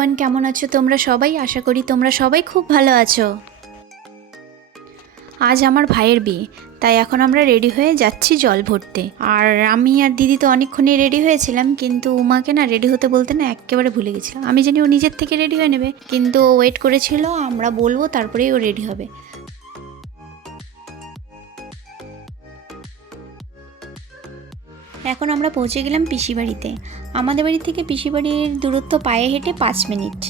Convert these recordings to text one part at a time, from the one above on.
Everyone কেমন আছো তোমরা সবাই? আশা করি তোমরা সবাই খুব ভালো আছো। আজ আমার ভাইয়ের বিয়ে, তাই এখন আমরা রেডি হয়ে যাচ্ছি জল ভরতে। আর আমি আর দিদি তো অনেকক্ষণই রেডি হয়েছিলাম, কিন্তু উমাকে না রেডি হতে বলতে না একেবারে ভুলে গেছিলাম। আমি জানি ও নিজের থেকে রেডি হয়ে নেবে, কিন্তু ওয়েট করেছিল, আমরা বলব তারপরেই ও রেডি হবে। এখন আমরা পৌঁছে গেলাম পিসি বাড়িতে। আমাদের বাড়ি থেকে পিসি বাড়ির দূরত্ব পায়ে হেঁটে পাঁচ মিনিট।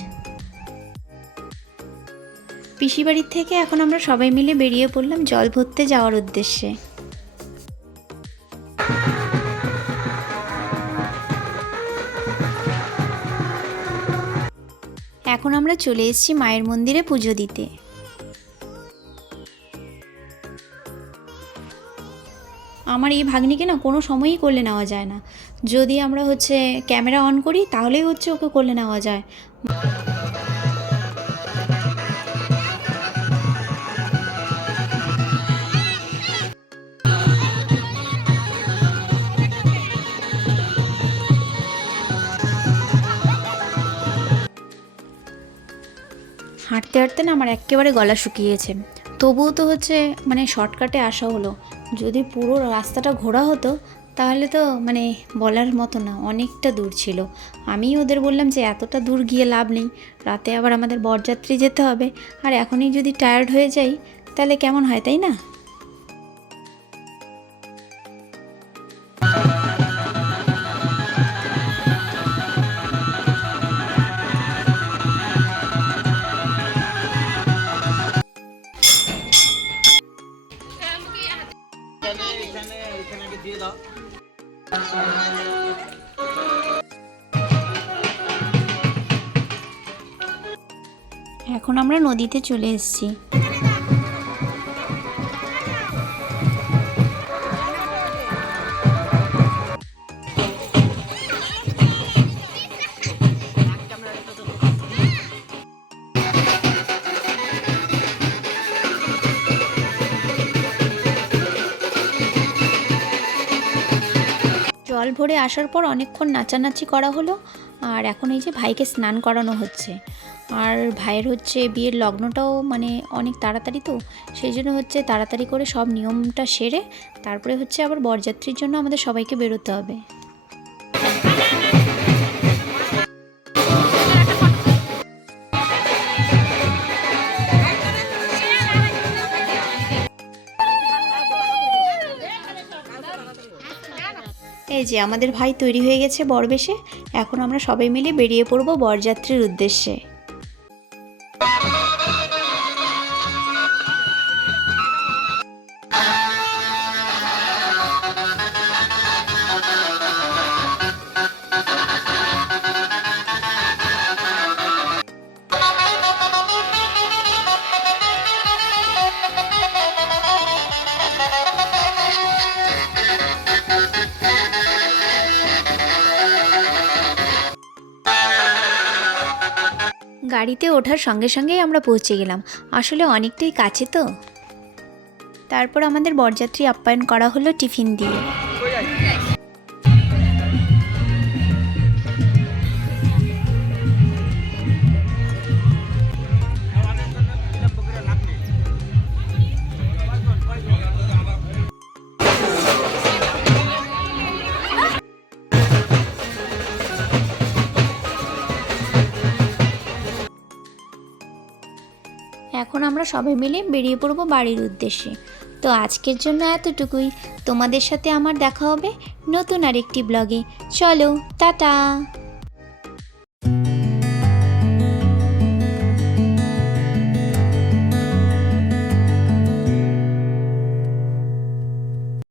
পিসি বাড়ির থেকে এখন আমরা সবাই মিলে বেরিয়ে পড়লাম জল ভরতে যাওয়ার উদ্দেশ্যে। এখন আমরা চলে এসেছি মায়ের মন্দিরে পুজো দিতে। আমার এই ভাগ্নিকে না কোনো সময়ই করলে নেওয়া যায় না। যদি আমরা হচ্ছে ক্যামেরা অন করি, তাহলেই হচ্ছে ওকে করলে নেওয়া যায়। হাঁটতে হাঁটতে না আমার একেবারে গলা শুকিয়েছে। তবুও তো হচ্ছে মানে শর্টকাটে আসা হলো। যদি পুরো রাস্তাটা ঘোরা হতো, তাহলে তো মানে বলার মতো না, অনেকটা দূর ছিল। আমি ওদের বললাম যে এতটা দূর গিয়ে লাভ নেই, রাতে আবার আমাদের বরযাত্রী যেতে হবে। আর এখনই যদি টায়ার্ড হয়ে যাই, তাহলে কেমন হয়, তাই না? এখন আমরা নদীতে চলে এসেছি। জল ভরে আসার পর অনেকক্ষণ নাচানাচি করা হলো, আর এখন এই যে ভাইকে স্নান করানো হচ্ছে। আর ভাইয়ের হচ্ছে বিয়ের লগ্নটাও মানে অনেক তাড়াতাড়ি তো, সেই জন্য হচ্ছে তাড়াতাড়ি করে সব নিয়মটা সেরে, তারপরে হচ্ছে আবার বরযাত্রীর জন্য আমাদের সবাইকে বেরোতে হবে। এই যে আমাদের ভাই তৈরি হয়ে গেছে বরবেশে, এখন আমরা সবাই মিলে বেরিয়ে পড়ব বরযাত্রীর উদ্দেশ্যে। গাড়িতে ওঠার সঙ্গে সঙ্গেই আমরা পৌঁছে গেলাম। আসলে অনেকটাই কাছে তো। তারপর আমাদের বরযাত্রী আপ্যায়ন করা হলো টিফিন দিয়ে। এখন আমরা সবাই মিলে বেরিয়ে পড়ব বাড়ির উদ্দেশ্যে। তো আজকের জন্য এতটুকুই। তোমাদের সাথে আমার দেখা হবে নতুন আরেকটি ব্লগে চলো, টাটা!